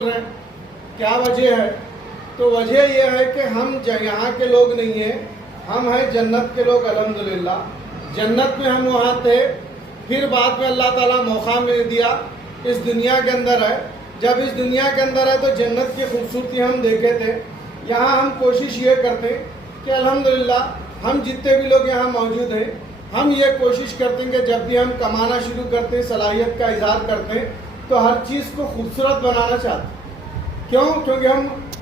रहे हैं। क्या वजह है? तो वजह यह है कि हम यहाँ के लोग नहीं हैं, हम हैं जन्नत के लोग। अल्हम्दुलिल्लाह जन्नत में हम वहाँ थे, फिर बाद में अल्लाह ताला मौका में दिया इस दुनिया के अंदर है। जब इस दुनिया के अंदर है तो जन्नत की खूबसूरती हम देखे थे। यहाँ हम कोशिश ये करते हैं कि अल्हम्दुलिल्लाह हम जितने भी लोग यहाँ मौजूद हैं, हम ये कोशिश करते हैं कि जब भी हम कमाना शुरू करते हैं, सलाहियत का इजहार करते हैं, तो हर चीज़ को खूबसूरत बनाना चाहते हैं। क्यों? क्योंकि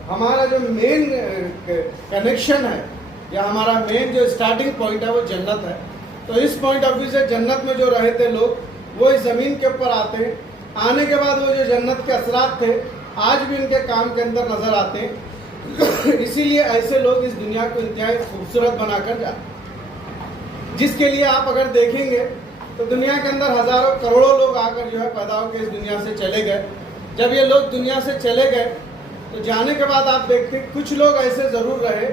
हमारा जो मेन कनेक्शन है या हमारा मेन जो स्टार्टिंग पॉइंट है वो जन्नत है। तो इस पॉइंट ऑफ व्यू से जन्नत में जो रहे थे लोग, वो इस ज़मीन के ऊपर आते हैं। आने के बाद वो जो जन्नत के असरात थे आज भी उनके काम के अंदर नज़र आते हैं। इसीलिए ऐसे लोग इस दुनिया को इंतहाई खूबसूरत बनाकर जाते हैं, जिसके लिए आप अगर देखेंगे तो दुनिया के अंदर हज़ारों करोड़ों लोग आकर जो है पैदा होकर इस दुनिया से चले गए। जब ये लोग दुनिया से चले गए तो जाने के बाद आप देखते हैं कुछ लोग ऐसे ज़रूर रहे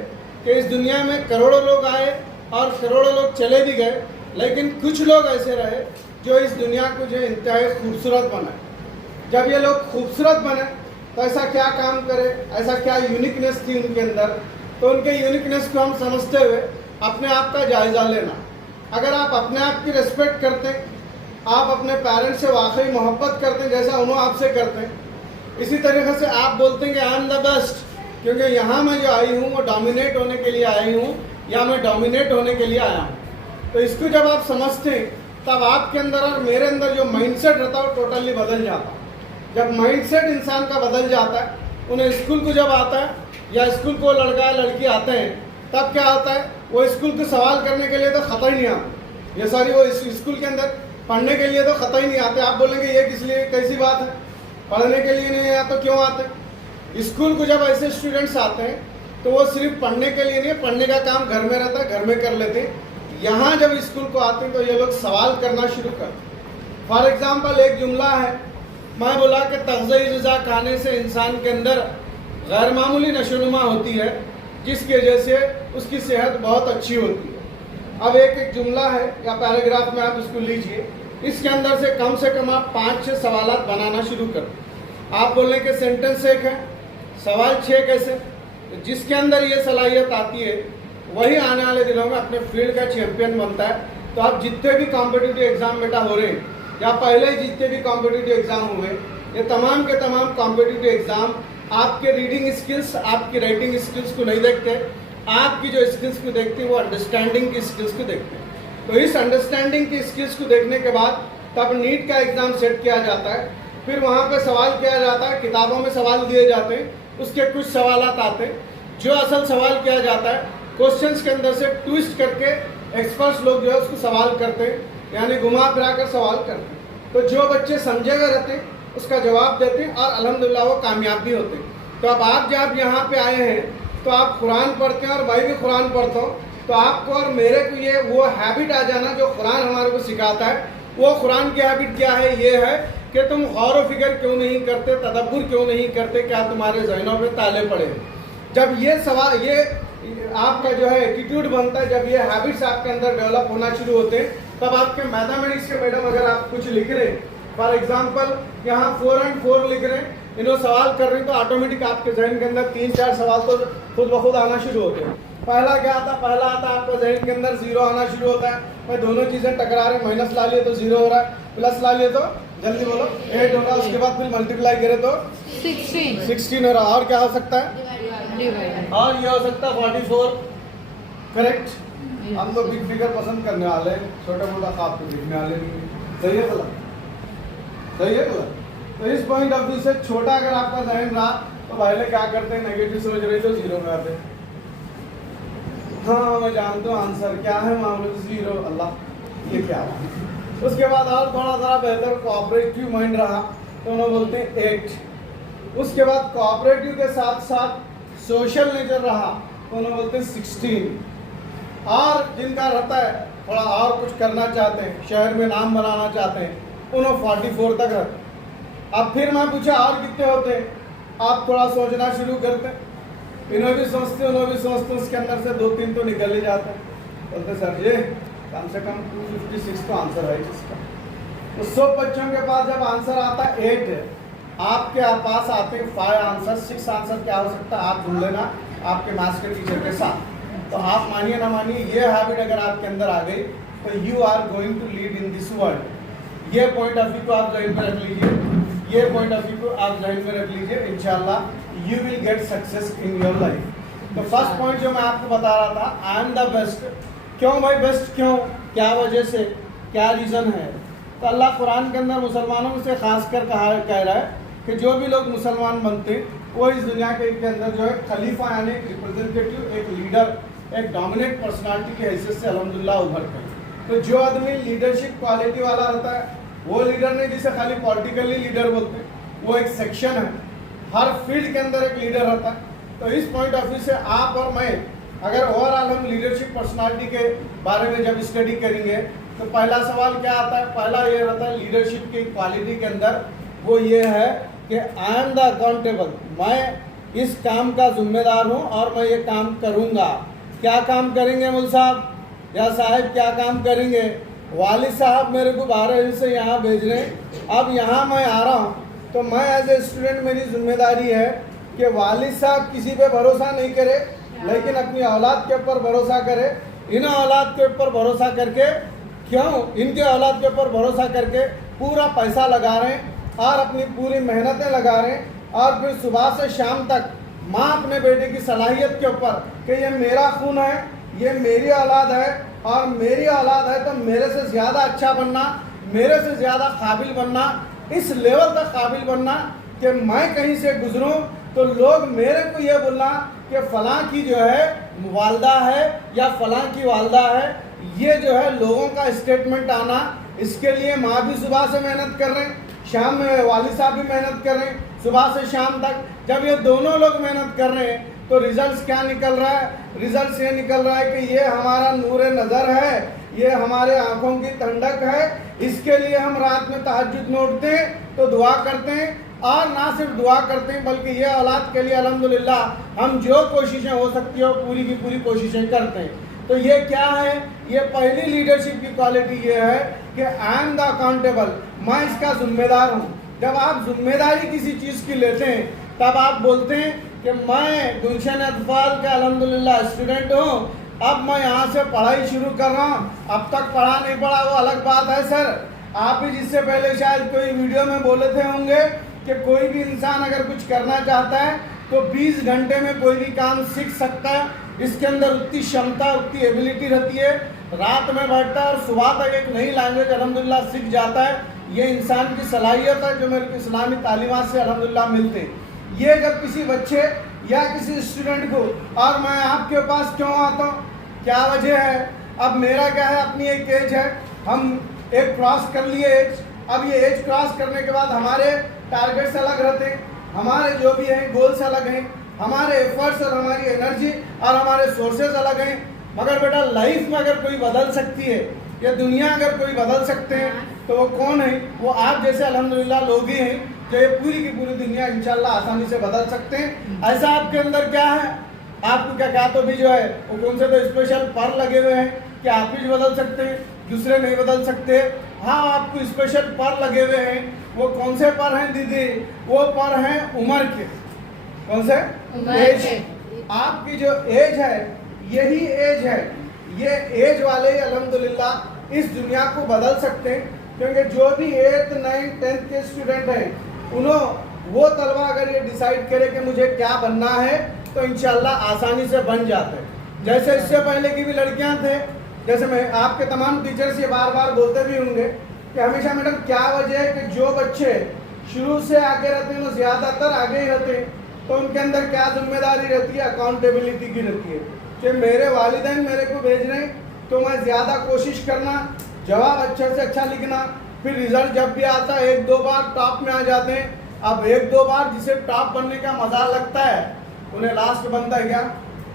कि इस दुनिया में करोड़ों लोग आए और करोड़ों लोग चले भी गए, लेकिन कुछ लोग ऐसे रहे जो इस दुनिया को जो इंतहाई खूबसूरत बनाए। जब ये लोग खूबसूरत बने तो ऐसा क्या काम करे, ऐसा क्या यूनिकनेस थी उनके अंदर, तो उनके यूनिकनेस को हम समझते हुए अपने आप का जायज़ा लेना। अगर आप अपने आप की रिस्पेक्ट करते हैं, आप अपने पेरेंट्स से वाकई मोहब्बत करते हैं जैसा उन्होंने आपसे करते हैं, इसी तरीके से आप बोलते हैं कि आई एम द बेस्ट, क्योंकि यहाँ मैं जो आई हूँ वो डोमिनेट होने के लिए आई हूँ या मैं डोमिनेट होने के लिए आया हूँ। तो इसको जब आप समझते हैं तब आपके अंदर और मेरे अंदर जो माइंडसेट रहता है वो टोटली बदल जाता है। जब माइंडसेट इंसान का बदल जाता है, उन्हें स्कूल को जब आता है या स्कूल को लड़का लड़की आते हैं, तब क्या होता है, वो स्कूल को सवाल करने के लिए तो ख़त ही नहीं आता। ये सारी वो स्कूल के अंदर पढ़ने के लिए तो ख़त ही नहीं आते। आप बोलेंगे ये किस लिए, कैसी बात है, पढ़ने के लिए नहीं आया तो क्यों आते? स्कूल को जब ऐसे स्टूडेंट्स आते हैं तो वो सिर्फ पढ़ने के लिए नहीं, पढ़ने का काम घर में रहता है, घर में कर लेते हैं। यहाँ जब स्कूल को आते हैं तो ये लोग सवाल करना शुरू करते। फॉर एग्ज़ाम्पल एक जुमला है, मैं बोला कि तग़ज़िया ग़िज़ा खाने से इंसान के अंदर गैर मामूली नशोनुमा होती है, जिसकी वजह से उसकी सेहत बहुत अच्छी होती है। अब एक जुमला है या पैराग्राफ में आप इसको लीजिए, इसके अंदर से कम आप 5-6 सवाल बनाना शुरू कर। आप बोलें कि सेंटेंस एक है, सवाल 6 कैसे? तो जिसके अंदर ये सलाहियत आती है वही आने वाले दिनों में अपने फील्ड का चैंपियन बनता है। तो आप जितने भी कॉम्पिटिटिव एग्ज़ाम बेटा हो रहे हैं या पहले ही जितने भी कॉम्पिटिटिव एग्ज़ाम हुए, ये तमाम के तमाम कॉम्पिटिटिव एग्ज़ाम आपके रीडिंग स्किल्स, आपकी राइटिंग स्किल्स को नहीं देखते, आपकी जो स्किल्स को देखते हैं वो अंडरस्टैंडिंग की स्किल्स को देखते हैं। तो इस अंडरस्टैंडिंग की स्किल्स को देखने के बाद तब नीट का एग्ज़ाम सेट किया जाता है। फिर वहाँ पे सवाल किया जाता है, किताबों में सवाल दिए जाते हैं, उसके कुछ सवाल आते हैं। जो असल सवाल किया जाता है क्वेश्चंस के अंदर से ट्विस्ट करके एक्सपर्ट्स लोग जो है उसको सवाल करते हैं, यानी घुमा फिरा कर सवाल करते हैं। तो जो बच्चे समझे हुए रहते हैं उसका जवाब देते हैं और अल्हम्दुलिल्लाह वो कामयाब भी होते हैं। तो अब आप जब यहाँ पे आए हैं तो आप कुरान पढ़ते हैं और मैं भी कुरान पढ़ता हूँ, तो आपको और मेरे को ये वो हैबिट आ जाना जो कुरान हमारे को सिखाता है। वो कुरान की हैबिट क्या है? ये है कि तुम गौर व फिक्र क्यों नहीं करते, तदब्बुर क्यों नहीं करते, क्या तुम्हारे ज़हनों में ताले पड़े? जब ये सवाल, ये आपका जो है एटीट्यूड बनता है, जब ये हैबिट्स आपके अंदर डेवलप होना शुरू होते हैं, तब आपके मैथमेटिक्स के मैडम अगर आप कुछ लिख रहे हैं, फॉर एग्जांपल यहाँ 4 and 4 लिख रहे हैं, इन्होंने सवाल कर रहे हैं, तो ऑटोमेटिक आपके जहन के अंदर 3-4 सवाल तो खुद ब खुद आना शुरू होते हैं। पहला क्या आता? पहला आता आपका जहन के अंदर 0 आना शुरू होता है। मैं दोनों चीज़ें टकरा रहे, माइनस ला लिए तो 0 हो रहा है, प्लस ला लिए तो जल्दी बोलो 8 होगा, उसके बाद फिर मल्टीप्लाई करें तो 16 हो रहा। और क्या हो सकता है? और ये हो सकता है 44। करेक्ट? हम तो बिग फिगर पसंद करने वाले हैं, छोटा मोटा खाब को दिखने वाले नहीं। सही है गलत? सही है गलत? तो इस पॉइंट ऑफ व्यू से छोटा अगर आपका जहन रहा तो पहले क्या करते हैं, नेगेटिव समझ रहे तो 0 में आते हैं। हाँ मैं जानता हूँ आंसर क्या है, मामले 0, अल्लाह ये क्या है। उसके बाद और थोड़ा सा बेहतर कोऑपरेटिव माइंड रहा तो उन्हें बोलते हैं 8। उसके बाद कोऑपरेटिव के साथ साथ सोशल नेचर रहा तो उन्हें बोलते हैं 16। और जिनका रहता है थोड़ा और कुछ करना चाहते हैं, शहर में नाम बनाना चाहते हैं, उन्हें 44 तक रहते हैं। अब फिर मैं पूछा और कितने होते हैं? आप थोड़ा सोचना शुरू करते हैं, इन्हों भी सोचते उन्हों भी सोचते, उसके अंदर से 2-3 तो निकल ही जाते हैं। बोलते सर जी कम से कम 256 तो आंसर है इसका। तो 100 बच्चों के पास जब आंसर आता है 8 है, आपके पास आते हैं 5 आंसर 6 आंसर क्या हो सकता है आप ढूंढ लेना आपके मैथ्स के टीचर के साथ। तो आप मानिए ना मानिए ये हैबिट अगर आपके अंदर आ गई तो you are going to lead in this world. ये पॉइंट ऑफ व्यू को आप जहन में रख लीजिए, ये पॉइंट ऑफ व्यू को आप जहन में रख लीजिए, इंशाल्लाह you will get success in your life. तो फर्स्ट पॉइंट जो मैं आपको बता रहा था, आई एम द बेस्ट। क्यों भाई बेस्ट क्यों, क्या वजह से, क्या रीज़न है? तो अल्लाह कुरान के अंदर मुसलमानों से खास कर कह रहा है कि जो भी लोग मुसलमान बनते वो इस दुनिया के अंदर जो है खलीफा यानी एक रिप्रेजेंटेटिव, एक लीडर, एक डोमिनेट पर्सनालिटी की हैसियत से अल्हम्दुलिल्लाह उभरते हैं। तो जो आदमी लीडरशिप क्वालिटी वाला रहता है वो लीडर नहीं जिसे खाली पॉलिटिकली लीडर बोलते हैं, वो एक सेक्शन है, हर फील्ड के अंदर एक लीडर रहता है। तो इस पॉइंट ऑफ व्यू से आप और मैं अगर ओवरऑल हम लीडरशिप पर्सनालिटी के बारे में जब स्टडी करेंगे तो पहला सवाल क्या आता है, पहला ये रहता है लीडरशिप की क्वालिटी के अंदर, वो ये है कि आई एम द अकाउंटेबल, मैं इस काम का जिम्मेदार हूँ और मैं ये काम करूँगा। क्या काम करेंगे मुल साहब या साहब, क्या काम करेंगे? वालिद साहब मेरे को 12 दिन से यहाँ भेज रहे हैं, अब यहाँ मैं आ रहा हूँ तो मैं एज ए स्टूडेंट मेरी जिम्मेदारी है कि वालिद साहब किसी पे भरोसा नहीं करे लेकिन अपनी औलाद के ऊपर भरोसा करे। इन औलाद के ऊपर भरोसा करके, क्यों इनके औलाद के ऊपर भरोसा करके पूरा पैसा लगा रहे हैं और अपनी पूरी मेहनतें लगा रहे हैं और फिर सुबह से शाम तक माँ अपने बेटे की सलाहियत के ऊपर कि ये मेरा खून है, ये मेरी औलाद है और मेरी औलाद है तो मेरे से ज़्यादा अच्छा बनना, मेरे से ज़्यादा काबिल बनना, इस लेवल तक काबिल बनना कि मैं कहीं से गुजरूं तो लोग मेरे को ये बोलना कि फ़लाँ की जो है वालदा है या फ़लाँ की वालदा है। ये जो है लोगों का स्टेटमेंट आना, इसके लिए माँ भी सुबह से मेहनत कर रहे हैं, शाम में वालिद साहब भी मेहनत कर रहे हैं, सुबह से शाम तक। जब ये दोनों लोग मेहनत कर रहे हैं तो रिजल्ट्स क्या निकल रहा है? रिजल्ट्स ये निकल रहा है कि ये हमारा नूरे नज़र है, ये हमारे आंखों की ठंडक है, इसके लिए हम रात में तहज्जुद में उठते हैं तो दुआ करते हैं और ना सिर्फ दुआ करते हैं बल्कि ये औलाद के लिए अल्हम्दुलिल्लाह हम जो कोशिशें हो सकती हो पूरी की पूरी कोशिशें करते हैं। तो ये क्या है? ये पहली लीडरशिप की क्वालिटी ये है कि आई एम द अकाउंटेबल, मैं इसका जिम्मेदार हूँ। जब आप जिम्मेदारी किसी चीज़ की लेते हैं तब आप बोलते हैं कि मैं गुलशन अतफाल का अल्हम्दुलिल्लाह स्टूडेंट हूँ, अब मैं यहाँ से पढ़ाई शुरू कर रहा हूँ, अब तक पढ़ा नहीं पढ़ा वो अलग बात है सर। आप भी जिससे पहले शायद कोई वीडियो में बोले थे होंगे कि कोई भी इंसान अगर कुछ करना चाहता है तो 20 घंटे में कोई भी काम सीख सकता है, इसके अंदर उतनी क्षमता उतनी एबिलिटी रहती है। रात में बैठता है और सुबह तक एक नई लैंग्वेज अल्हम्दुलिल्लाह सीख जाता है। ये इंसान की सलाहियत है जो मेरे को इस्लामी तालीमात से अल्हम्दुलिल्लाह मिलते हैं। ये जब किसी बच्चे या किसी स्टूडेंट को, और मैं आपके पास क्यों आता हूँ, क्या वजह है? अब मेरा क्या है, अपनी एक एज है, हम एक क्रॉस कर लिए एज। अब ये एज क्रॉस करने के बाद हमारे टारगेट्स अलग रहते हैं, हमारे जो भी हैं गोल्स अलग हैं, हमारे एफर्ट्स और हमारी एनर्जी और हमारे सोर्सेज अलग हैं। मगर बेटा लाइफ में अगर कोई बदल सकती है या दुनिया अगर कोई बदल सकते हैं तो वो कौन है? वो आप जैसे अल्हम्दुलिल्लाह लोग ही हैं जो ये पूरी की पूरी दुनिया इंशाल्लाह आसानी से बदल सकते हैं। ऐसा आपके अंदर क्या है? आपको क्या तो भी जो है वो कौन से तो स्पेशल पर लगे हुए हैं कि आप ही बदल सकते हैं, दूसरे नहीं बदल सकते। हाँ, आपको स्पेशल पर लगे हुए हैं। वो कौन से पर हैं दीदी? वो पर हैं उम्र के। कौन से? एज। आपकी जो एज है यही एज है, ये एज वाले ही अल्हम्दुलिल्लाह इस दुनिया को बदल सकते हैं। क्योंकि जो भी 8th 9th 10th के स्टूडेंट हैं वो तलबा अगर ये डिसाइड करे कि मुझे क्या बनना है तो इंशाल्लाह आसानी से बन जाते हैं। जैसे इससे पहले की भी लड़कियां थे, जैसे मैं आपके तमाम टीचर्स ये बार बार बोलते भी होंगे कि हमेशा मैडम क्या वजह है कि जो बच्चे शुरू से आगे रहते हैं वो ज़्यादातर आगे ही रहते हैं। तो उनके अंदर क्या जिम्मेदारी रहती है? अकाउंटेबिलिटी की रहती है कि मेरे वालिदैन मेरे को भेज रहे हैं तो मैं ज़्यादा कोशिश करना, जवाब अच्छे से अच्छा लिखना, फिर रिजल्ट जब भी आता है 1-2 बार टॉप में आ जाते हैं। अब 1-2 बार जिसे टॉप बनने का मजा लगता है उन्हें लास्ट बनता है क्या?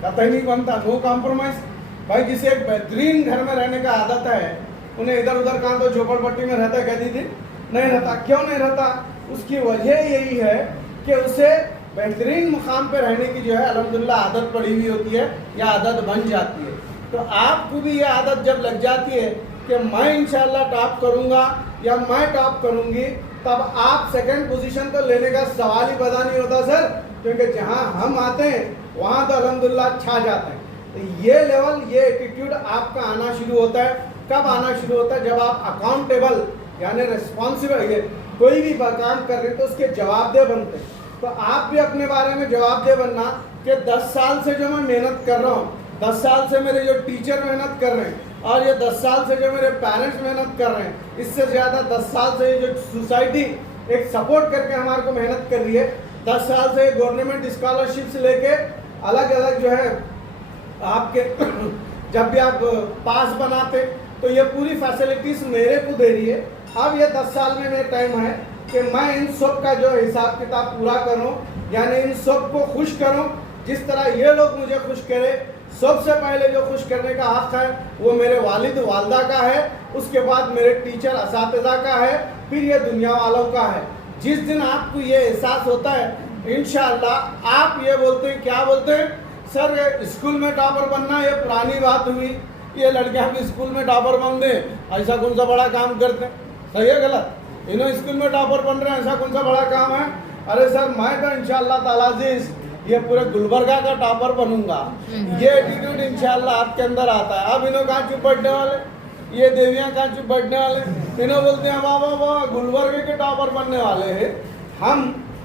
कतई नहीं बनता, नो कॉम्प्रोमाइज। भाई जिसे एक बेहतरीन घर में रहने का आदत है उन्हें इधर उधर कहाँ तो झोपड़पट्टी में रहता है, कह दीजिए नहीं रहता। क्यों नहीं रहता? उसकी वजह यही है कि उसे बेहतरीन मुकाम पे रहने की जो है अल्हम्दुलिल्लाह आदत पड़ी हुई होती है या आदत बन जाती है। तो आपको भी ये आदत जब लग जाती है कि मैं इंशाल्लाह टॉप करूंगा या मैं टॉप करूंगी तब आप सेकंड पोजीशन तो लेने का सवाल ही पैदा नहीं होता सर, क्योंकि जहां हम आते हैं वहां तो अल्हम्दुलिल्लाह छा जाते हैं। तो ये लेवल, ये एटीट्यूड आपका आना शुरू होता है। कब आना शुरू होता है? जब आप अकाउंटेबल यानी रिस्पॉन्सिबल, कोई भी काम कर रहे हैं तो उसके जवाबदेह बनते हैं। तो आप भी अपने बारे में जवाबदेह बनना कि 10 साल से जो मैं मेहनत कर रहा हूँ, 10 साल से मेरे जो टीचर मेहनत कर रहे हैं और ये 10 साल से जो मेरे पेरेंट्स मेहनत कर रहे हैं, इससे ज़्यादा 10 साल से जो सोसाइटी एक सपोर्ट करके हमारे को मेहनत कर रही है, 10 साल से गवर्नमेंट स्कॉलरशिप से लेके अलग अलग जो है आपके जब भी आप पास बनाते तो ये पूरी फैसिलिटीज मेरे को दे रही है। अब ये 10 साल में मेरा टाइम है कि मैं इन सब का जो हिसाब किताब पूरा करूं, यानी इन सब को खुश करूं जिस तरह ये लोग मुझे खुश करें। सबसे पहले जो खुश करने का हक है वो मेरे वालिद वालदा का है, उसके बाद मेरे टीचर असातिज़ा का है, फिर ये दुनिया वालों का है। जिस दिन आपको ये एहसास होता है इंशाअल्लाह आप ये बोलते हैं, क्या बोलते हैं सर स्कूल में टॉपर बनना ये पुरानी बात हुई, ये लड़कियां भी स्कूल में टॉपर बन दे, ऐसा कौन सा बड़ा काम करते हैं? सही है गलत? इन्होंने स्कूल में टॉपर बन रहे हैं, ऐसा कौन सा बड़ा काम है? अरे सर मैं तो इंशाअल्लाह ताला अज़ीज़ ये पूरे गुलबर्गा का टॉपर बनूंगा। ये एटीट्यूड इंशाअल्लाह आपके अंदर आता है। अब इन्हों कहाँ चुप बैठने वाले, ये देवियाँ कहाँ चुप बैठने वाले? इन्हों बोलते हैं वाह वाह वाह गुलबर्गे के टॉपर बनने वाले हैं। हम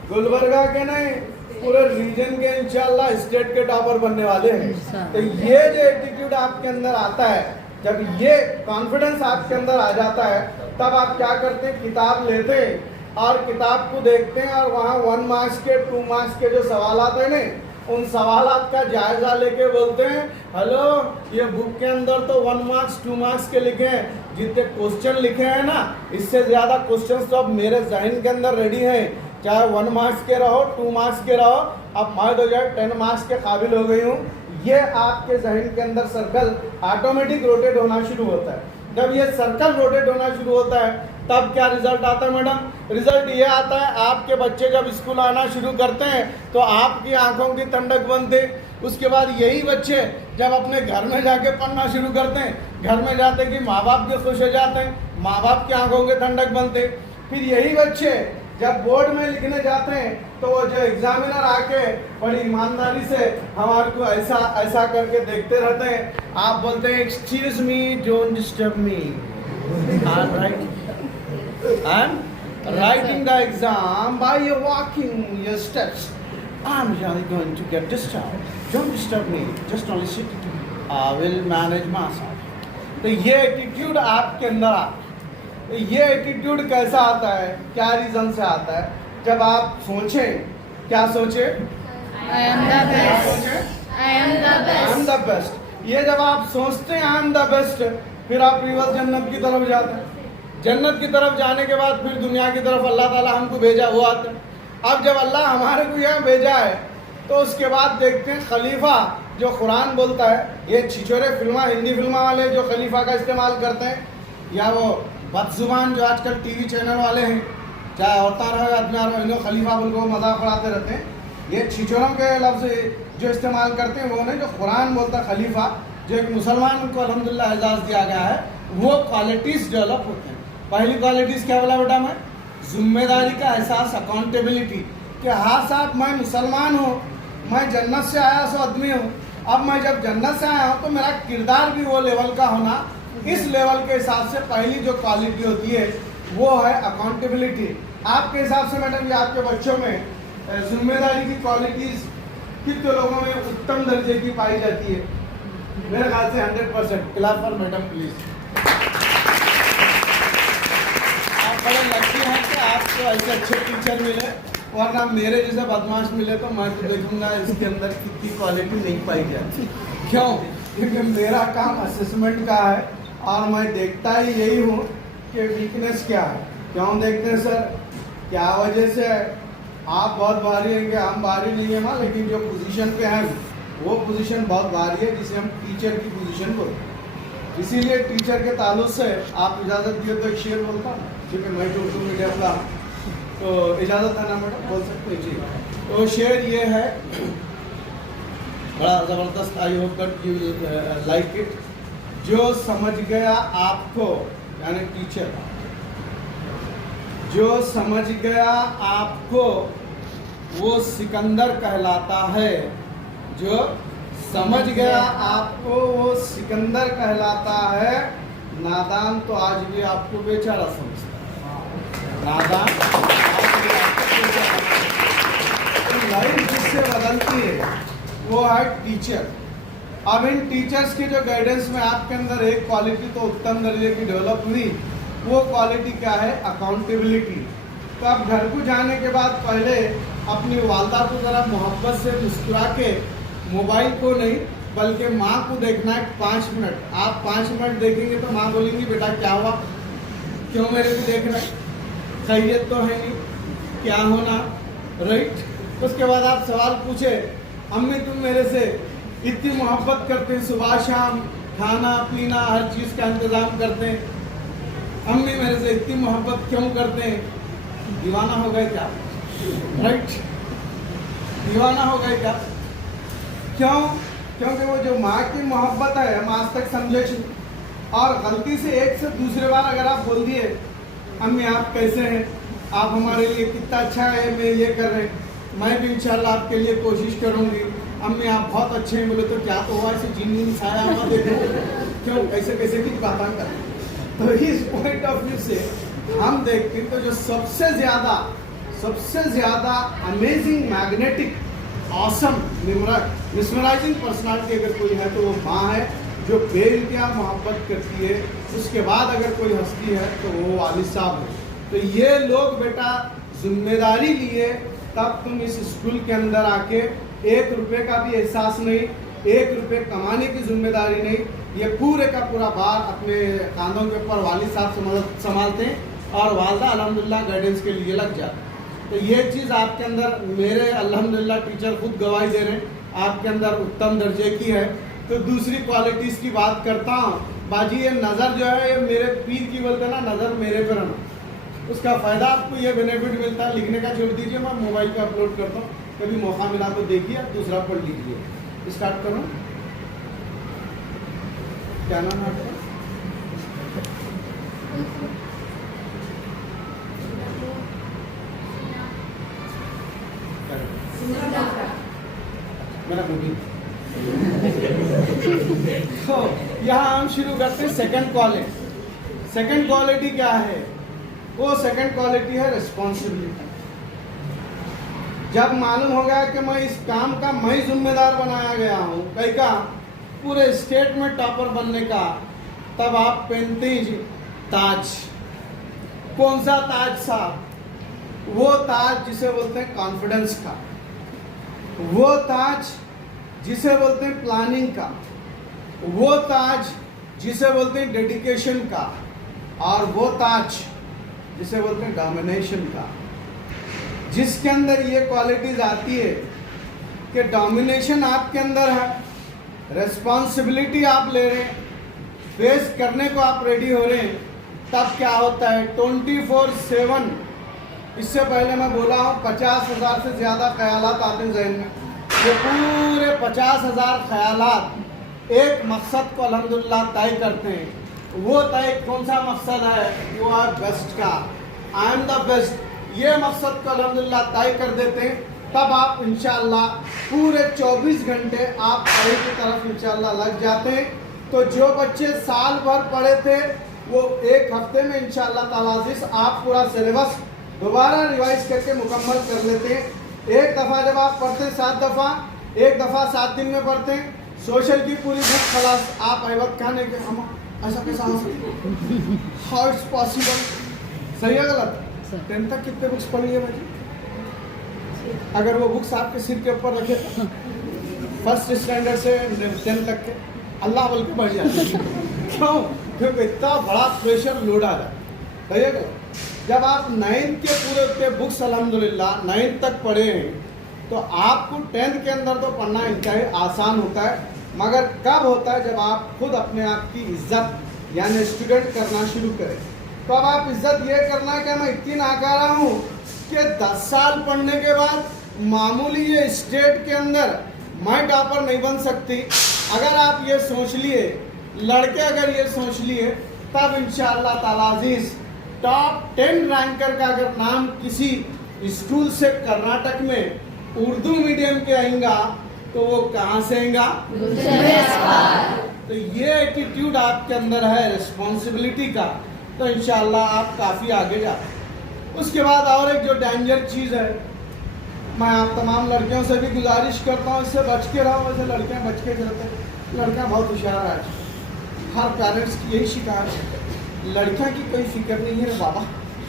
गुलबर्गा के नहीं, पूरे रीजन के इंशाअल्लाह स्टेट के टॉपर बनने वाले हैं। तो ये जो एटीट्यूड आपके अंदर आता है, जब ये कॉन्फिडेंस आपके अंदर आ जाता है, तब आप क्या करते हैं, किताब लेते हैं और किताब को देखते हैं और वहाँ 1 मार्क्स के 2 मार्क्स के जो सवालात हैं ना, उन सवालात का जायजा लेके बोलते हैं हेलो ये बुक के अंदर तो 1 मार्क्स 2 मार्क्स के लिखे हैं, जितने क्वेश्चन लिखे हैं ना इससे ज़्यादा क्वेश्चन तो अब मेरे जहन के अंदर रेडी हैं, चाहे 1 मार्क्स के रहो 2 मार्क्स के रहो, अब मैं तो जो 10 मार्क्स के काबिल हो गई हूँ। ये आपके जहन के अंदर सर्कल ऑटोमेटिक रोटेट होना शुरू होता है। जब ये सर्कल रोटेट होना शुरू होता है तब क्या रिजल्ट आता है मैडम? रिजल्ट ये आता है आपके बच्चे जब स्कूल आना शुरू करते हैं तो आपकी आंखों की ठंडक बनती। उसके बाद यही बच्चे जब अपने घर में जाके पढ़ना शुरू करते हैं, घर में जाते कि माँ बाप भी खुश हो जाते हैं, माँ बाप की आंखों की ठंडक बनते। फिर यही बच्चे जब बोर्ड में लिखने जाते हैं तो वो जो एग्जामिनर आके बड़ी ईमानदारी से हमारे को ऐसा ऐसा करके देखते रहते हैं। आप बोलते हैं excuse me don't disturb me, I'm writing the exam by your walking your steps. I'm really going to get disturbed. Don't disturb me. Just only sit. I will manage myself. तो ये एटीट्यूड आपके अंदर आता है। तो ये attitude कैसा आता है, क्या रीजन से आता है? जब आप सोचें, क्या सोचे? I am the best. I am the I best. am the best. ये जब आप सोचते हैं I am the best, फिर आप रिवर्स जन्नत की तरफ जाते हैं। जन्नत की तरफ जाने के बाद फिर दुनिया की तरफ अल्लाह ताला हमको भेजा हुआ आता है। अब जब अल्लाह हमारे को यहाँ भेजा है तो उसके बाद देखते हैं खलीफा जो कुरान बोलता है, ये छिछोरे फिल्मा हिंदी फिल्मा वाले जो खलीफा का इस्तेमाल करते हैं, या वो बदजुबान जो आजकल टीवी चैनल वाले हैं, चाहे औरता रहो या आदमी रहो, इन्हों खलीफा बोल को मजाक उड़ाते रहते हैं। ये छिछोरों के लफ्ज़ जो इस्तेमाल करते हैं वो नहीं, जो कुरान बोलता है खलीफा, जो एक मुसलमान को अल्हम्दुलिल्लाह एजाज़ दिया गया है, वो क्वालिटीज़ डेवलप होते हैं। पहली क्वालिटीज़ क्या बोला बेटा मैं? जिम्मेदारी का एहसास, अकाउंटेबिलिटी, कि हाँ साहब मैं मुसलमान हूँ, मैं जन्नत से आया सो आदमी हूँ, अब मैं जब जन्नत से आया हूँ तो मेरा किरदार भी वो लेवल का होना। इस लेवल के हिसाब से पहली जो क्वालिटी होती है वो है अकाउंटेबिलिटी। आपके हिसाब से मैडम ये आपके बच्चों में जिम्मेदारी की क्वालिटीज़ कितने लोगों में उत्तम दर्जे की पाई जाती है? मेरे ख्याल से 100%। क्लास पर मैडम प्लीज़। बड़े लकी हैं कि आपको ऐसे अच्छे टीचर मिले, वरना मेरे जैसे बदमाश मिले तो मैं तो देखूंगा इसके अंदर कितनी क्वालिटी नहीं पाई जाती। क्यों? क्योंकि मेरा काम असेसमेंट का है और मैं देखता ही यही हूँ कि वीकनेस क्या है। क्यों देखते हैं सर? क्या वजह से? आप बहुत भारी हैं कि हम भारी नहीं है माँ, लेकिन जो पोजीशन पे हैं वो पोजीशन बहुत भारी है, जिसे हम टीचर की पोजीशन बोलते हैं। इसीलिए टीचर के ताल्लुक से आप इजाज़त दिए तो एक शेर बोलता हूँ, क्योंकि मैं उर्दू मीडियम का, तो इजाज़त है ना मैडम? बोल सकते हैं जी। तो शेर ये है, बड़ा ज़बरदस्त, I hope that you like it. जो समझ गया आपको, यानी टीचर, जो समझ गया आपको वो सिकंदर कहलाता है। जो समझ गया आपको वो सिकंदर कहलाता है। नादान तो आज भी आपको बेचारा समझता है। नादान लाइफ जिससे बदलती है वो है टीचर। अब इन टीचर्स की जो गाइडेंस में आपके अंदर एक क्वालिटी तो उत्तम दर्जे की डेवलप हुई, वो क्वालिटी क्या है? अकाउंटेबिलिटी। तो आप घर को जाने के बाद पहले अपनी वालदा को ज़रा मोहब्बत से मुस्कुरा के, मोबाइल को नहीं बल्कि माँ को देखना है 5 मिनट। आप 5 मिनट देखेंगे तो माँ बोलेंगी बेटा क्या हुआ, क्यों मेरे को देख रहे, खैरियत तो है नहीं, क्या होना, राइट। उसके बाद आप सवाल पूछे, अम्मी तुम मेरे से इतनी मोहब्बत करते हैं, सुबह शाम खाना पीना हर चीज़ का इंतज़ाम करते हैं, अम्मी मेरे से इतनी मोहब्बत क्यों करते हैं? दीवाना हो गए क्या? राइट, दीवाना हो गए क्या? क्यों? क्योंकि वो जो माँ की मोहब्बत है हम आज तक समझे नहीं। और गलती से एक से दूसरे बार अगर आप बोल दिए अम्मी आप कैसे हैं, आप हमारे लिए कितना अच्छा है, मैं ये कर रहे हैं, मैं भी इंशाल्लाह आपके लिए कोशिश करूँगी, अम्मी आप बहुत अच्छे हैं, बोले तो क्या तो हुआ, ऐसे जिन साया हुआ देखो, क्यों कैसे कैसे की बातें करें। तो इस पॉइंट ऑफ व्यू से हम देखते हैं तो जो सबसे ज़्यादा amazing, magnetic, awesome, mesmerising personality अगर कोई है तो वो माँ है, जो बेइंतहा मोहब्बत करती है। उसके बाद अगर कोई हस्ती है तो वो वालिद साहब है। तो ये लोग बेटा जिम्मेदारी लिए, तब तुम इस स्कूल के अंदर आके 1 रुपये का भी एहसास नहीं, 1 रुपये कमाने की जिम्मेदारी नहीं, ये पूरे का पूरा बार अपने कांधों के ऊपर वालिद साहब संभालते हैं और वालदा अल्हम्दुलिल्लाह गाइडेंस के लिए लग जाते हैं। तो ये चीज़ आपके अंदर, मेरे अल्हम्दुलिल्लाह टीचर खुद गवाही दे रहे हैं आपके अंदर उत्तम दर्जे की है। तो दूसरी क्वालिटीज़ की बात करता हूँ बाजी, ये नज़र जो है ये मेरे पीर की बोलते हैं ना, नज़र मेरे पर रहना, उसका फ़ायदा आपको ये बेनिफिट मिलता है। लिखने का छोड़ दीजिए, मैं मोबाइल पे अपलोड करता हूँ, कभी मौका मिला तो देखिए, दूसरा पढ़ लीजिए। स्टार्ट करूँ, क्या नाम है आपका? मेरा मुबीन। तो यहाँ हम शुरू करते हैं सेकंड क्वालिटी। सेकंड क्वालिटी क्या है? वो सेकंड क्वालिटी है रिस्पॉन्सिबिलिटी। जब मालूम हो गया कि मैं इस काम का मैं जिम्मेदार बनाया गया हूँ, कई का पूरे स्टेट में टॉपर बनने का, तब आप पहनते हैं ताज। कौन सा ताज साहब? वो ताज जिसे बोलते हैं कॉन्फिडेंस का, वो ताज जिसे बोलते हैं प्लानिंग का, वो ताज जिसे बोलते हैं डेडिकेशन का, और वो ताज जिसे बोलते हैं डोमिनेशन का। जिसके अंदर ये क्वालिटीज आती है कि डोमिनेशन आपके अंदर है, रिस्पॉन्सिबिलिटी आप ले रहे हैं, फेस करने को आप रेडी हो रहे हैं, तब क्या होता है 24/7। इससे पहले मैं बोला हूँ 50,000 से ज़्यादा ख्यालात आते हैं जहन में। ये पूरे 50,000 ख्यालात एक मकसद को अल्हम्दुलिल्लाह तय करते हैं। वो तय कौन सा मकसद है? वो है बेस्ट का, आई एम द बेस्ट। ये मकसद को अल्हम्दुलिल्लाह तय कर देते हैं, तब आप इंशाअल्लाह पूरे 24 घंटे आप पढ़ाई की तरफ इंशाअल्लाह लग जाते हैं। तो जो बच्चे साल भर पढ़े थे वो एक हफ्ते में इंशाअल्लाह ताला अज़ीज़ आप पूरा सिलेबस दोबारा रिवाइज करके मुकम्मल कर लेते हैं। एक दफ़ा जब आप पढ़ते 7 दफ़ा, एक दफ़ा 7 दिन में पढ़ते हैं। सोशल की पूरी बुक खलास आप अहमद खान है कि हम ऐसा कैसा हो सकते, हाउ इट्स पॉसिबल, सही है गलत? 10 तक कितने बुक्स पढ़ लिए भाई? अगर वो बुक्स आपके सिर के ऊपर रखे तो फर्स्ट स्टैंडर्ड से 10 तक के अल्लाह बोल के बढ़ जाते क्यों? क्योंकि इतना बड़ा प्रेशर लोड आ रहा है, सही है गलत? जब आप 9th के पूरे के बुक्स अल्हम्दुलिल्लाह 9th तक पढ़े हैं तो आपको 10th के अंदर तो पढ़ना इंतहाई आसान होता है, मगर कब होता है? जब आप खुद अपने आप की इज्जत यानी स्टूडेंट करना शुरू करें। तो अब आप इज्जत ये करना कि मैं इतनी नाकारा हूँ कि 10 साल पढ़ने के बाद मामूली ये स्टेट के अंदर मैं टॉपर नहीं बन सकती। अगर आप ये सोच लिए, लड़के अगर ये सोच लिए, तब इंशाअल्लाह ताला अज़ीज़ टॉप 10 रैंकर का अगर नाम किसी स्कूल से कर्नाटक में उर्दू मीडियम के आएगा तो वो कहाँ से आएगा? तो ये एटीट्यूड आपके अंदर है रिस्पॉन्सिबिलिटी का, तो इंशाल्लाह आप काफ़ी आगे जा। उसके बाद और एक जो डेंजर चीज़ है, मैं आप तमाम लड़कियों से भी गुजारिश करता हूँ इससे बच के रहो। वैसे लड़कियाँ बच के चलते हैं, लड़कियाँ बहुत होशियार है आज। हर पेरेंट्स की यही शिकायत है, लड़कियाँ की कोई फिक्र नहीं है रे बाबा,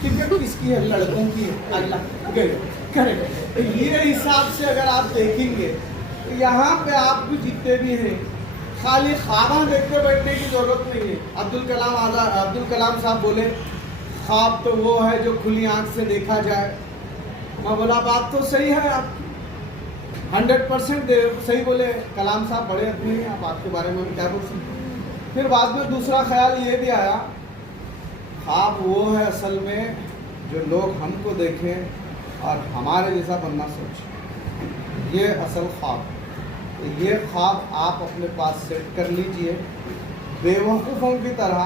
फिक्र किसकी है? लड़कों की है। अल्लाह गए करेक्ट। तो ये हिसाब से अगर आप देखेंगे तो यहाँ पे आप भी जितने भी हैं खाली ख्वाबा देखते बैठने की ज़रूरत नहीं है। अब्दुल कलाम साहब बोले ख्वाब तो वो है जो खुली आंख से देखा जाए। मैं बोला बात तो सही है आपकी, 100% सही बोले कलाम साहब, बड़े आदमी हैं, आप आपके बारे में क्या बोल सकते। फिर बाद में दूसरा ख्याल ये भी आया, ख्वाब वो है असल में जो लोग हमको देखें और हमारे जैसा बनना सोचें, ये असल ख्वाब। तो ये ख्वाब आप अपने पास सेट कर लीजिए। बेवकूफ़ों की तरह,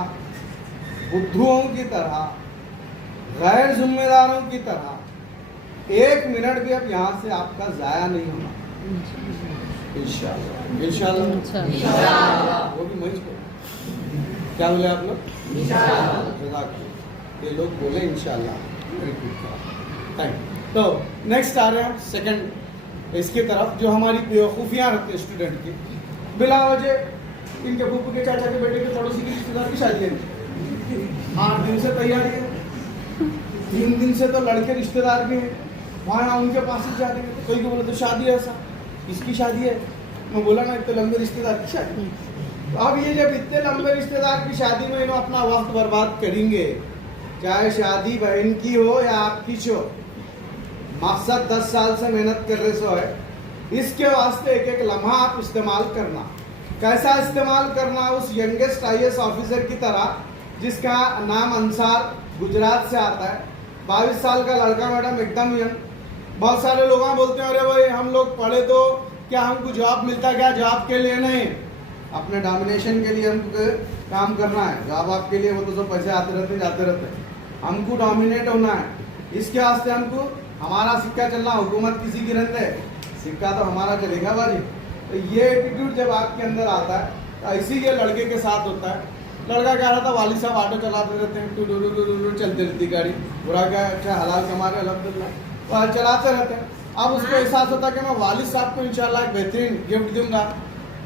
बुद्धुओं की तरह, गैर जिम्मेदारों की तरह एक मिनट भी अब यहाँ से आपका ज़ाया नहीं होना। इंशाअल्लाह इंशाअल्लाह वो भी मंच पे क्या बोले आप लोग? ये लोग बोले इंशाअल्लाह। थैंक। तो नेक्स्ट आ रहे हैं हम सेकंड इसकी तरफ, जो हमारी बेवकूफ़ियाँ रहती है स्टूडेंट की। बिला वजह इनके फूफू के चाचा के बेटे के पड़ोसी की रिश्तेदार की शादी है, 8 दिन से तैयारी है, 3 दिन से तो लड़के रिश्तेदार भी हैं, वहाँ उनके पास ही जा रहे हैं। तो कोई को बोले तो शादी है, ऐसा इसकी शादी है। मैं बोला ना इतने लंबे रिश्तेदार की शादी। तो अब ये जब इतने लंबे रिश्तेदार की शादी में इन्हों अपना वक्त बर्बाद करेंगे, चाहे शादी बहन की हो या आपकी हो, मकसद 10 साल से मेहनत कर रहे सो है, इसके वास्ते एक एक लम्हा आप इस्तेमाल करना। कैसा इस्तेमाल करना? उस यंगेस्ट IAS ऑफिसर की तरह जिसका नाम अंसार गुजरात से आता है, 22 साल का लड़का मैडम, एकदम यंग। बहुत सारे लोग बोलते हैं अरे भाई हम लोग पढ़े तो क्या हमको जॉब मिलता? क्या जॉब के लिए नहीं, अपने डोमिनेशन के लिए हमको काम करना है। जॉब आपके लिए वो तो सब पैसे आते रहते जाते रहते, हमको डोमिनेट होना है। इसके वास्ते हमको हमारा सिक्का चलना, हुकूमत किसी की रहते है, सिक्का तो हमारा चलेगा बाजी। तो ये एटीट्यूड जब आपके अंदर आता है तो ऐसी ये लड़के के साथ होता है। लड़का कह रहा था वालिद साहब ऑटो चलाते रहते हैं, टू चलती रहती गाड़ी, बुरा क्या अच्छा हलाल कमा रहे अल्हम्दुलिल्लाह, और चलाते रहते हैं। अब उसको एहसास होता है कि मैं वालिद साहब को इंशाल्लाह एक बेहतरीन गिफ्ट दूंगा।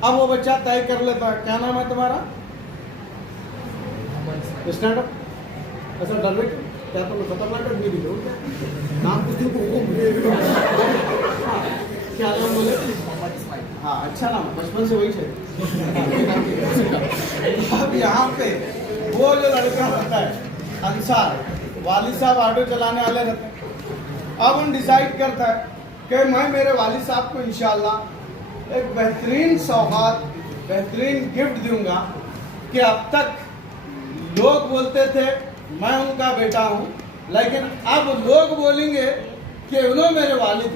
अब वो बच्चा तय कर लेता है, क्या नाम है तुम्हारा? Stand up. ऐसा डर रहे क्या तुम खतरनाक आदमी भी हो क्या? नाम कुछ क्या नाम बोले? हाँ अच्छा नाम, बचपन से वही चाहिए। अब यहाँ पे वो जो लड़का रहता है अंसार, वालिद साहब ऑटो चलाने वाले रहते हैं। अब उन डिसाइड करता है कि मैं मेरे वालिद साहब को इंशाल्लाह एक बेहतरीन सौगात, बेहतरीन गिफ्ट दूंगा कि अब तक लोग बोलते थे मैं उनका बेटा हूँ, लेकिन अब लोग बोलेंगे कि उन्होंने मेरे वालिद।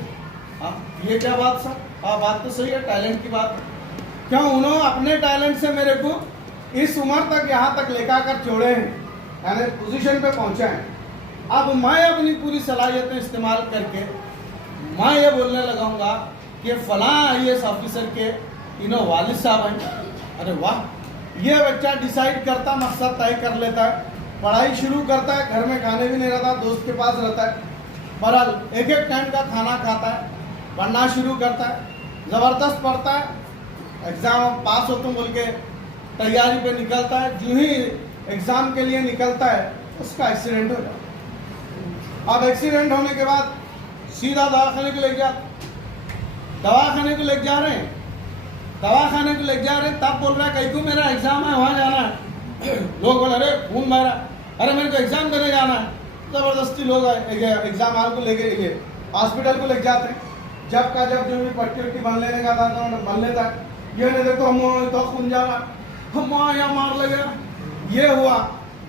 ये क्या बात सर? बात तो सही है, टैलेंट की बात। क्यों? उन्होंने अपने टैलेंट से मेरे को इस उम्र तक यहाँ तक लेकर कर छोड़े हैं, यानी पोजीशन पे पहुँचा है। अब मैं अपनी पूरी सलाहियतें इस्तेमाल करके मैं ये बोलने लगाऊंगा कि फलां IAS ऑफिसर के वालिद साहब हैं। अरे वाह, ये बच्चा डिसाइड करता, मकसद तय कर लेता है, पढ़ाई शुरू करता है, घर में खाने भी नहीं रहता, दोस्त के पास रहता है, बहरहाल एक एक टाइम का खाना खाता है, पढ़ना शुरू करता है, ज़बरदस्त पढ़ता है, एग्ज़ाम पास हो तुम बोल के तैयारी पे निकलता है। जो ही एग्ज़ाम के लिए निकलता है उसका एक्सीडेंट हो जाता है। अब एक्सीडेंट होने के बाद सीधा दवाखाने को ले जा रहे हैं, तब बोल रहा है कहीं को मेरा एग्ज़ाम है वहाँ जाना है। लोग बोले अरे खून मारा, अरे मेरे को एग्ज़ाम देने जाना है। ज़बरदस्ती लोग एग्ज़ाम हॉल को लेके हॉस्पिटल को ले जाते हैं। जब का जब जो भी पट्टी वट्टी बन लेने का था तो बन लेता है। ये नहीं देखो हम तो खून जा रहा, हम वहाँ यहाँ मार लगे, ये हुआ।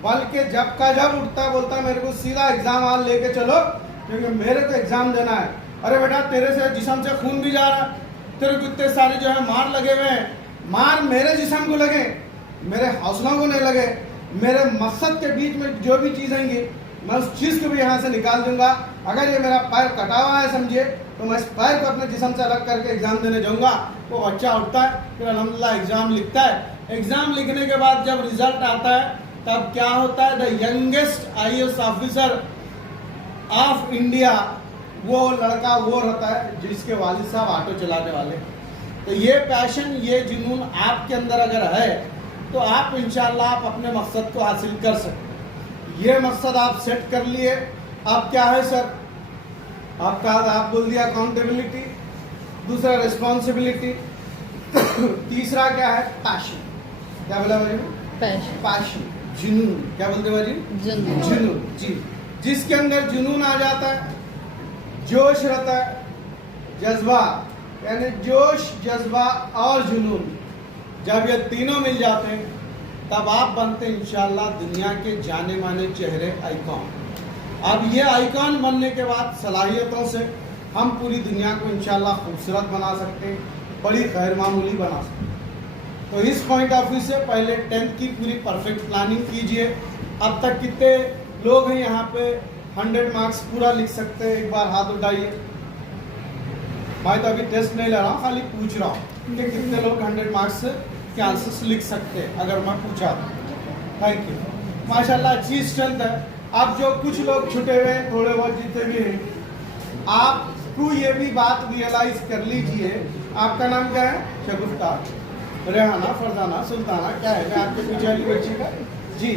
बल्कि जब का जब उठता है बोलता है मेरे को सीधा एग्ज़ाम हॉल लेके चलो क्योंकि मेरे को एग्ज़ाम देना है। अरे बेटा तेरे से जिस्म से खून भी जा रहा है, तेरे को इतने सारे जो है मार लगे हुए हैं, मार मेरे जिस्म को लगे, मेरे हौसलों को नहीं लगे, मेरे मकसद के बीच में जो भी चीज़ आएंगी मैं उस चीज़ को भी यहाँ से निकाल दूंगा। अगर ये मेरा पैर कटा हुआ है समझिए, तो मैं इस पैर को अपने जिस्म से अलग करके एग्ज़ाम देने जाऊँगा। वो बच्चा उठता है, फिर अल्हम्दुलिल्लाह एग्ज़ाम लिखता है। एग्ज़ाम लिखने के बाद जब रिजल्ट आता है तब क्या होता है, the youngest IAS officer of India वो लड़का वो रहता है जिसके वालिद साहब ऑटो चलाने वाले। तो ये पैशन, ये जुनून आपके अंदर अगर है तो आप इंशाल्लाह आप अपने मकसद को हासिल कर सकते। ये मकसद आप सेट कर लिए। अब क्या है सर, आपका आप बोल दिया अकाउंटेबिलिटी, दूसरा रिस्पॉन्सिबिलिटी, तीसरा क्या है पैशन। क्या बोला भाई? पैशन, जुनून। क्या बोलते भाई? जुनून। जी, जिसके अंदर जुनून आ जाता है, जोश रहता है, जज्बा, यानी जोश, जज्बा और जुनून, जब ये तीनों मिल जाते हैं तब आप बनते हैं इंशाल्लाह दुनिया के जाने माने चेहरे, आइकॉन। अब ये आइकॉन बनने के बाद सलाहियतों से हम पूरी दुनिया को इंशाल्लाह खूबसूरत बना सकते हैं, बड़ी गैर मामूली बना सकते हैं। तो इस पॉइंट ऑफ व्यू से पहले 10th की पूरी परफेक्ट प्लानिंग कीजिए। अब तक कितने लोग हैं यहाँ पे 100 मार्क्स पूरा लिख सकते हैं? एक बार हाथ उठाइए। मैं तो अभी टेस्ट नहीं ले रहा हूँ, खाली पूछ रहा हूँ कि कितने लोग 100 मार्क्स के आंसर्स लिख सकते हैं अगर मैं पूछा। थैंक यू, माशाल्लाह अच्छी स्ट्रेंथ है। अब जो कुछ लोग छुटे हुए हैं, थोड़े बहुत जितने भी हैं, आपको ये भी बात रियलाइज कर लीजिए। आपका नाम क्या है? शगुफ्ता, रेहाना, फरजाना, सुल्ताना, क्या है? मैं आपके पीछे वाली बच्ची का जी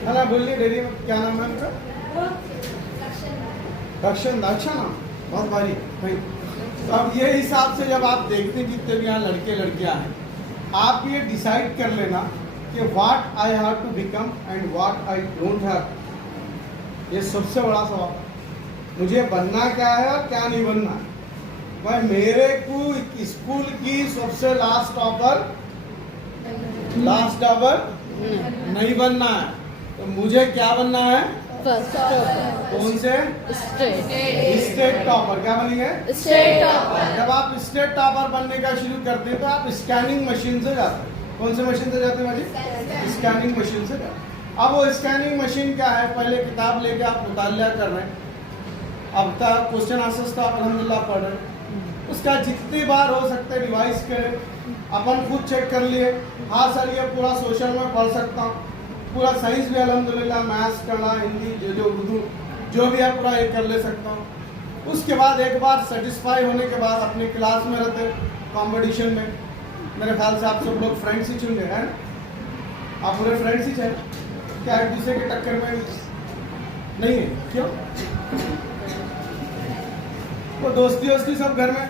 है ना, बोलिए डेरी में क्या नाम है उनका? रक्षण। अच्छा नाम, बहुत भारी भाई। तो अब ये हिसाब से जब आप देखते हैं जितने भी यहाँ लड़के लड़कियाँ हैं, आप ये डिसाइड कर लेना कि what I have to become and what I don't have. ये सबसे बड़ा सवाल, मुझे बनना क्या है और क्या नहीं बनना है। मैं मेरे को स्कूल की सबसे लास्ट टॉपर नहीं बनना है, तो मुझे क्या बनना है? First topper. कौन से? State topper. क्या बनेंगे? State topper. जब आप स्टेट टॉपर बनने का शुरू करते हैं तो आप स्कैनिंग मशीन से जाते हैं। कौन से मशीन से जाते हैं भाजी? स्कैनिंग मशीन से जाते हैं। अब वो स्कैनिंग मशीन क्या है? पहले किताब लेके आप मुतालिया कर रहे हैं, अब तक क्वेश्चन आंसर्स तो आप अल्हम्दुलिल्लाह पढ़ रहे हैं, उसका जितनी बार हो सकता है रिवाइज करें। अपन खुद चेक कर लिए, हाँ सर ये पूरा सोशल में पढ़ सकता हूँ, पूरा साइंस भी अल्हम्दुलिल्लाह, मैथ्स, कला, हिंदी, जो उर्दू जो भी है पूरा ये कर ले सकता हूँ। उसके बाद एक बार सेटिस्फाई होने के बाद अपने क्लास में रहते कंपटीशन में, मेरे ख्याल से आप सब लोग फ्रेंड्स ही चुन गए हैं, आप पूरे फ्रेंड्स ही हैं क्या? एक दूसरे के टक्कर में नहीं है, क्यों? वो दोस्ती सब घर में,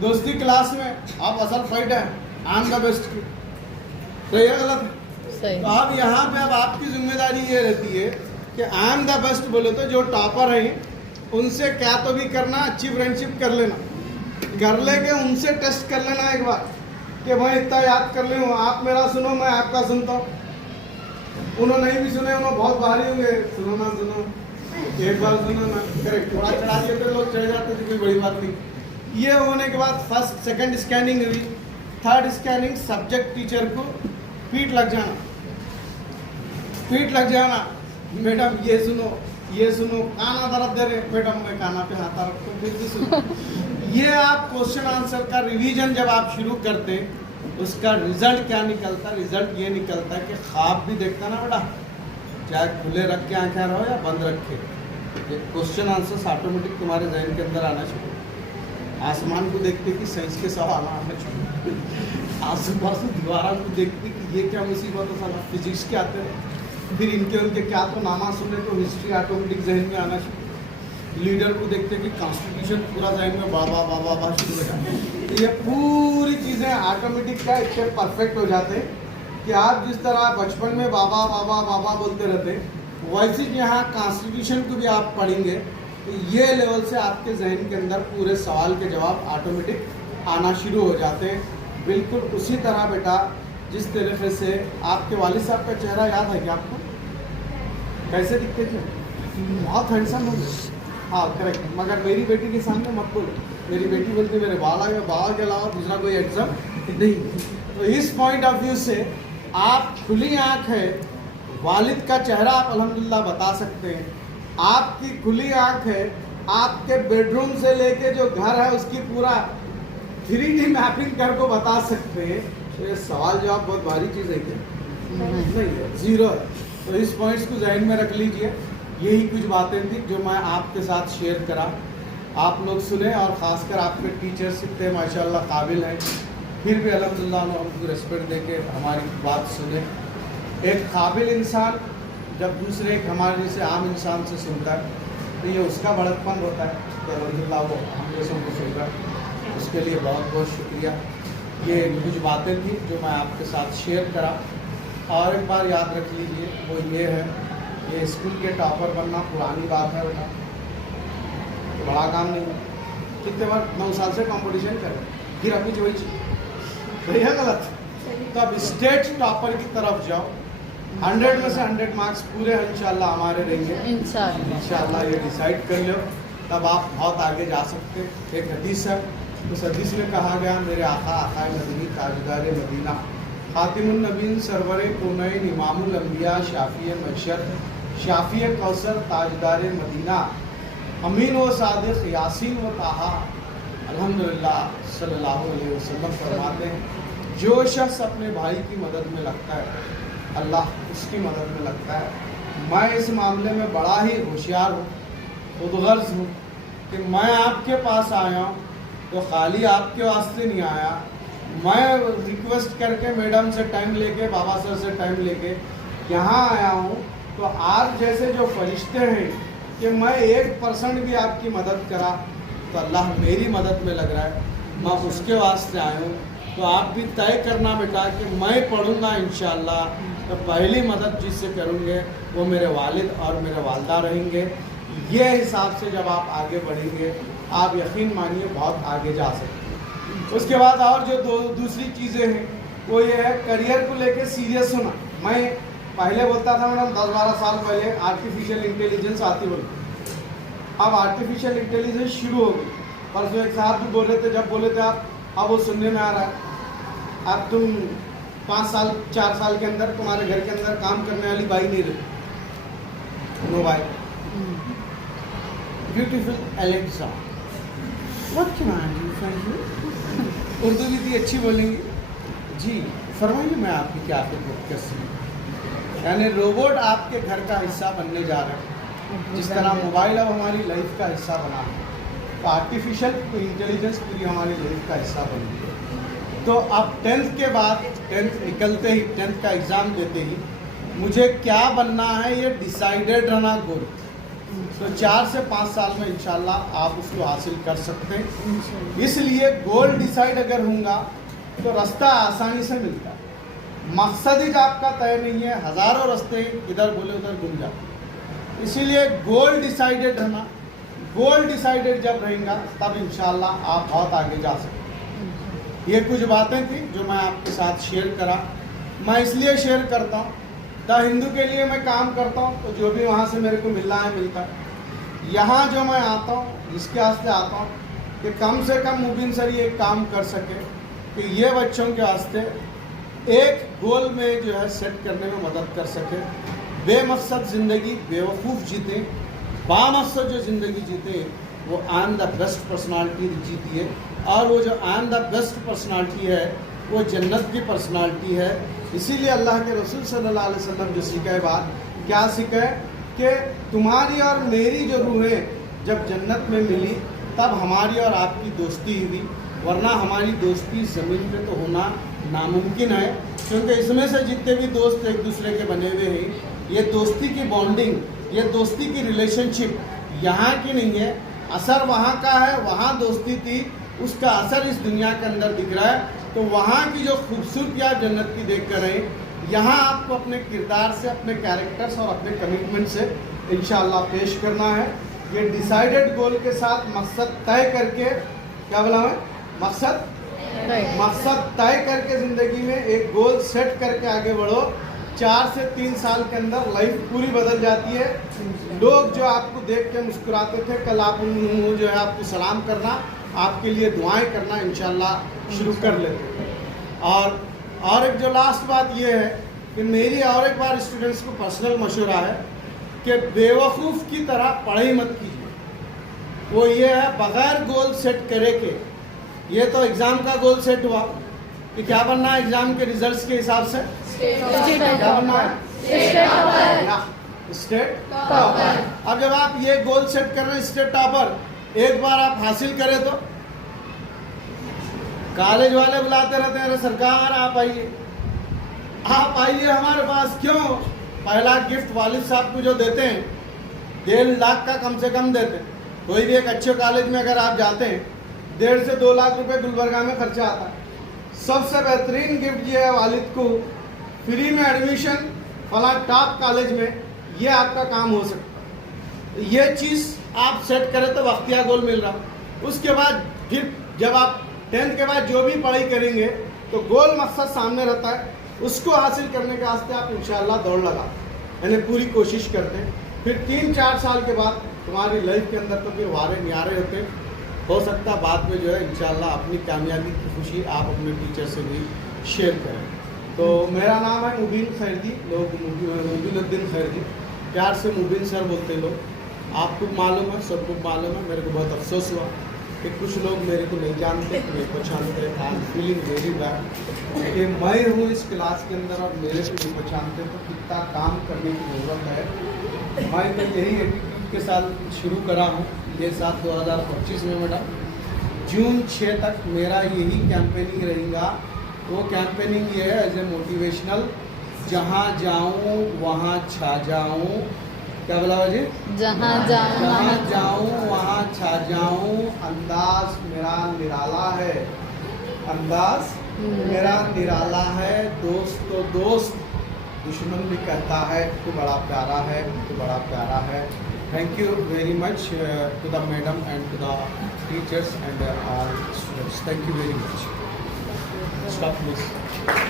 दोस्ती क्लास में, आप असल फाइट है आई एम द बेस्ट की। सही है गलत है? तो अब यहाँ पे अब आपकी जिम्मेदारी ये रहती है कि आई एम द बेस्ट बोले तो जो टॉपर हैं उनसे क्या तो भी करना, अच्छी फ्रेंडशिप कर लेना, घर लेके उनसे टेस्ट कर लेना एक बार कि मैं इतना याद कर लूँ, आप मेरा सुनो मैं आपका सुनता हूँ। उन्होंने नहीं भी सुने, उन्होंने बहुत भारी होंगे, सुनो ना सुनो, एक बार सुनो ना, करेक्ट। थोड़ा चढ़ा दिए तो लोग चढ़ जाते थे, कोई बड़ी बात नहीं। ये होने के बाद फर्स्ट सेकंड स्कैनिंग हुई, थर्ड स्कैनिंग सब्जेक्ट टीचर को फीट लग जाना, फीट लग जाना, मैडम ये सुनो, काना दर्द दे रहे, मैडम मैं काना पे हाथ रखता हूँ, फिर भी सुनो। ये आप क्वेश्चन आंसर का रिवीजन जब आप शुरू करते उसका रिजल्ट क्या निकलता? रिजल्ट ये निकलता है कि ख्वाब भी देखता ना बेटा, चाहे खुले रख के आंखें रहो या बंद रखे, ये क्वेश्चन आंसर्स ऑटोमेटिक तुम्हारे जहन के अंदर आना चाहिए। आसमान को देखते कि साइंस के सवाल आना चाहिए, आजू बाजू दीवारों को देखते कि ये क्या मुसीबत है, साला फिजिक्स के आते हैं, फिर इनके उनके क्या तो नामा सुने तो हिस्ट्री ऑटोमेटिक जहन में आना चाहिए। लीडर को देखते कि कॉन्स्टिट्यूशन पूरा जहन में बाबा शुरू हो जाए। तो ये पूरी चीज़ें ऑटोमेटिक क्या इतने परफेक्ट हो जाते हैं कि आप जिस तरह बचपन में बाबा बोलते रहते वैसे यहाँ कॉन्स्टिट्यूशन को भी आप पढ़ेंगे तो ये लेवल से आपके जहन के अंदर पूरे सवाल के जवाब ऑटोमेटिक आना शुरू हो जाते हैं। बिल्कुल उसी तरह बेटा जिस तरीके से आपके वालिद साहब का चेहरा याद है क्या आपको? कैसे दिखते थे? बहुत हैंडसम हो गए। हाँ करेक्ट, मगर मेरी बेटी के सामने मत बोलो, मेरी बेटी बोलती मेरे बाबा के अलावा दूसरा कोई एग्जाम नहीं। तो इस पॉइंट ऑफ व्यू से आप खुली आँख है वालिद का चेहरा आप अल्हम्दुलिल्लाह बता सकते हैं, आपकी खुली आंख है, आपके बेडरूम से लेके जो घर है उसकी पूरा 3D मैपिंग कर को बता सकते हैं। तो ये सवाल जवाब बहुत भारी चीज़ है क्या? नहीं है, जीरो है। तो इस पॉइंट्स को जहन में रख लीजिए। यही कुछ बातें थी जो मैं आपके साथ शेयर करा, आप लोग सुने, और ख़ासकर आपके टीचर्स इतने माशाल्लाह काबिल हैं, फिर भी अल्हम्दुलिल्लाह उन्होंने हमको रिस्पेक्ट दे के हमारी बात सुने। एक काबिल इंसान जब दूसरे एक हमारे जैसे आम इंसान से सुनता है तो ये उसका बड़कपन होता है, तो अल्हम्दुलिल्लाह वो हम जैसों को सुन रहा है, उसके लिए बहुत बहुत शुक्रिया। ये कुछ बातें थी जो मैं आपके साथ शेयर करा। और एक बार याद रख लीजिए, वो ये है, ये स्कूल के टॉपर बनना पुरानी बात है बेटा, तो बड़ा काम नहीं है। कितने बार 9 साल से कंपटीशन करें, फिर अभी जो ही सही है गलत, तो अब स्टेट टॉपर की तरफ जाओ। 100 में से 100 मार्क्स पूरे इंशाल्लाह हमारे रहेंगे, इंशाल्लाह ये डिसाइड कर लो, तब आप बहुत आगे जा सकते। एक हदीस है, उस हदीस में कहा गया, मेरे आका आकाए मदनी ताजदार मदीना खातिमुन नबीन सरवर कौनैन इमामुल अंबिया शाफी मशर शाफी कौसर ताजदार मदीना अमीन व सादिक यासीन व ताहा। अल्हम्दुलिल्लाह सल्लल्लाहु अलैहि वसल्लम फरमाते हैं, जो शख्स अपने भाई की मदद में लगता है अल्लाह उसकी मदद में लगता है। मैं इस मामले में बड़ा ही होशियार हूँ, खुदगर्ज हूँ कि मैं आपके पास आया हूँ तो खाली आपके वास्ते नहीं आया। मैं रिक्वेस्ट करके मैडम से टाइम लेके, बाबा सर से टाइम लेके यहाँ आया हूँ, तो आप जैसे जो फरिश्ते हैं कि मैं 1% भी आपकी मदद करा तो अल्लाह मेरी मदद में लग रहा है, मैं उसके वास्ते आया हूँ। तो आप भी तय करना बेटा कि मैं पढ़ूँगा इंशाल्लाह, तो पहली मदद जिससे करूँगे वो मेरे वालिद और मेरे वालदा रहेंगे। ये हिसाब से जब आप आगे बढ़ेंगे, आप यकीन मानिए बहुत आगे जा सकते हैं। उसके बाद और जो दूसरी चीज़ें हैं वो ये है, करियर को लेके सीरियस होना। मैं पहले बोलता था मैडम 10-12 साल पहले आर्टिफिशियल इंटेलिजेंस आती बोली, अब आर्टिफिशियल इंटेलिजेंस शुरू हो गई। परसों एक साहब भी बोल रहे थे, जब बोले थे आप, अब वो सुनने में आ रहा है, अब तुम 5 साल 4 साल के अंदर तुम्हारे घर के अंदर काम करने वाली बाई नहीं रही, नो बाई। Beautiful Alexa, what can I do for you? Urdu भी इतनी अच्छी बोलेंगी जी, फरमाइए मैं आपकी क्या खिदमत कर सकती। यानी रोबोट आपके घर का हिस्सा बनने जा रहा है, जिस तरह मोबाइल अब हमारी लाइफ का हिस्सा बना है, तो आर्टिफिशियल इंटेलिजेंस पूरी हमारी लाइफ का हिस्सा बन गई है। तो अब 10th के बाद, 10th निकलते ही, 10th का एग्ज़ाम देते ही मुझे क्या बनना है ये डिसाइडेड रहना गोल। तो 4 से 5 साल में इंशाल्लाह आप उसको हासिल कर सकते हैं। इसलिए गोल डिसाइड अगर होगा तो रास्ता आसानी से मिलता है। मकसद ही आपका तय नहीं है, हज़ारों रास्ते इधर बोले उधर घूम जाते। इसीलिए गोल डिसाइडेड रहना, गोल डिसाइडेड जब रहेगा तब इंशाल्लाह आप बहुत आगे जा सकते हैं। ये कुछ बातें थी जो मैं आपके साथ शेयर करा। मैं इसलिए शेयर करता हूँ, द हिंदू के लिए मैं काम करता हूँ, तो जो भी वहाँ से मेरे को मिलना है मिलता है। यहाँ जो मैं आता हूँ, इसके वास्ते आता हूँ कि कम से कम मुबीन सर ये काम कर सके कि ये बच्चों के वास्ते एक गोल में जो है सेट करने में मदद कर सके। बेमकसद ज़िंदगी बेवकूफ़ जीते, बामकसद जो ज़िंदगी जीते वो I am the best personality जीती है। और वो जो I am the best personality है वो जन्नत की पर्सनालिटी है। इसीलिए अल्लाह के रसूल सल्लल्लाहु अलैहि वसल्लम जो सीखा है बात, क्या सीखा है कि तुम्हारी और मेरी जो रूहें जब जन्नत में मिली तब हमारी और आपकी दोस्ती हुई, वरना हमारी दोस्ती ज़मीन पे तो होना नामुमकिन है। क्योंकि इसमें से जितने भी दोस्त एक दूसरे के बने हुए हैं, ये दोस्ती की बॉन्डिंग, ये दोस्ती की रिलेशनशिप यहाँ की नहीं है। असर वहाँ का है, वहाँ दोस्ती थी, उसका असर इस दुनिया के अंदर दिख रहा है। तो वहाँ की जो खूबसूरती आप जन्नत की देख कर रहे, यहाँ आपको अपने किरदार से, अपने कैरेक्टर्स और अपने कमिटमेंट से इंशाअल्लाह पेश करना है। ये डिसाइडेड गोल के साथ मकसद तय करके, क्या बोला मैं, मकसद तय करके ज़िंदगी में एक गोल सेट करके आगे बढ़ो। 4 से 3 साल के अंदर लाइफ पूरी बदल जाती है। लोग जो आपको देख के मुस्कुराते थे, कल आप उन जो है आपको सलाम करना, आपके लिए दुआएं करना इंशाल्लाह शुरू कर लेते हैं। और एक जो लास्ट बात ये है कि मेरी और एक बार स्टूडेंट्स को पर्सनल मशवरा है कि बेवकूफ़ की तरह पढ़ाई मत कीजिए। वो ये है बगैर गोल सेट करे के, ये तो एग्ज़ाम का गोल सेट हुआ कि क्या बनना है एग्ज़ाम के रिजल्ट्स के हिसाब से, क्या बनना है स्टेट टॉपर। अब जब आप ये गोल सेट कर रहे हैं स्टेट टॉपर, एक बार आप हासिल करें तो कॉलेज वाले बुलाते रहते हैं, अरे सरकार आप आइए हमारे पास। क्यों? पहला गिफ्ट वालिद साहब को जो देते हैं 1.5 लाख का कम से कम देते हैं। कोई भी एक अच्छे कॉलेज में अगर आप जाते हैं 1.5 से 2 लाख रुपए गुलबर्गा में खर्चा आता है। सबसे बेहतरीन गिफ्ट ये है वालिद को फ्री में एडमिशन फला टॉप कॉलेज में, ये आपका काम हो सकता है। ये चीज़ आप सेट करें तो वक्तिया गोल मिल रहा। उसके बाद फिर जब आप 10th के बाद जो भी पढ़ाई करेंगे तो गोल मकसद सामने रहता है, उसको हासिल करने के वास्ते आप इंशाल्लाह दौड़ लगा यानी पूरी कोशिश करते हैं। फिर 3-4 साल के बाद तुम्हारी लाइफ के अंदर तो फिर वारे न्यारे होते हैं। हो सकता है बाद में जो है इंशाल्लाह अपनी कामयाबी की खुशी आप अपने टीचर से भी शेयर करें। तो मेरा नाम है मुबीन खैरजी, लोग मुबीनुद्दीन खैरजी, प्यार से मुबीन सर बोलते लोग। आपको मालूम है, सबको मालूम है। मेरे को बहुत अफसोस हुआ कि कुछ लोग मेरे को नहीं जानते, मेरे को जानते हैं। I am feeling very bad कि मैं हूँ इस क्लास के अंदर और मेरे को नहीं पहचानते, तो कितना काम करने की ज़रूरत है। मैं तो यही एटीट्यूड के साथ शुरू करा हूँ। ये साल 2025 में बेटा जून 6 तक मेरा यही कैंपेनिंग रहेगा। वो कैंपेनिंग ये है एज ए मोटिवेशनल, जहाँ जाऊँ वहाँ छा जाऊँ। क्या बोला जी? जहाँ जाऊँ वहाँ छा जाऊँ। अंदाज मेरा निराला है, अंदाज मेरा निराला है। दोस्त तो दोस्त, दुश्मन भी कहता है तू बड़ा प्यारा है, तू बड़ा प्यारा है। Thank you very much to the madam and to the teachers and all students. Thank you very much. Stop please.